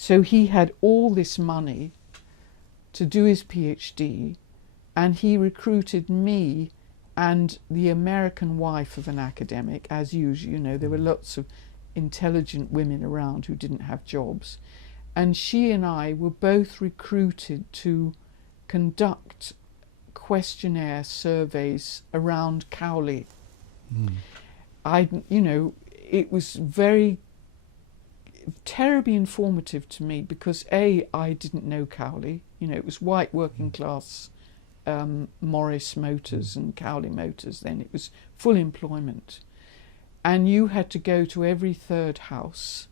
So he had all this money to do his PhD, and he recruited me and the American wife of an academic, as usual. You know, there were lots of intelligent women around who didn't have jobs. And she and I were both recruited to conduct questionnaire surveys around Cowley. It was very terribly informative to me because I didn't know Cowley. You know, it was white working class Morris Motors and Cowley Motors then. It was full employment. And you had to go to every third house,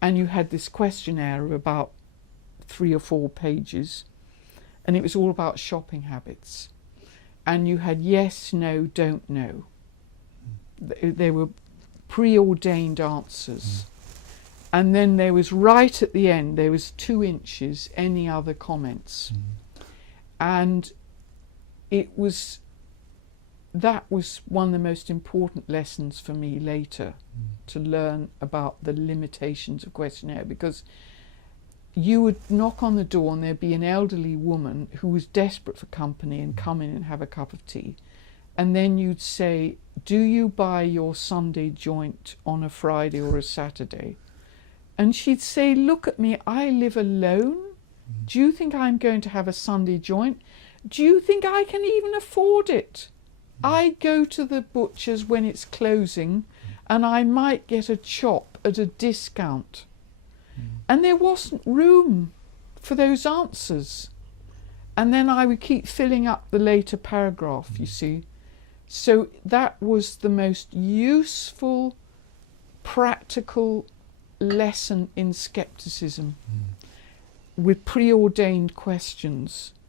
and you had this questionnaire of about 3 or 4 pages, and it was all about shopping habits. And you had yes, no, don't know. There were preordained answers. And then there was, right at the end, there was 2 inches, any other comments. And that was one of the most important lessons for me later, to learn about the limitations of questionnaire, because you would knock on the door and there'd be an elderly woman who was desperate for company and come in and have a cup of tea. And then you'd say, do you buy your Sunday joint on a Friday or a Saturday? And she'd say, look at me, I live alone. Do you think I'm going to have a Sunday joint? Do you think I can even afford it? I go to the butcher's when it's closing and I might get a chop at a discount. And there wasn't room for those answers. And then I would keep filling up the later paragraph, you see. So that was the most useful, practical lesson in skepticism, with preordained questions.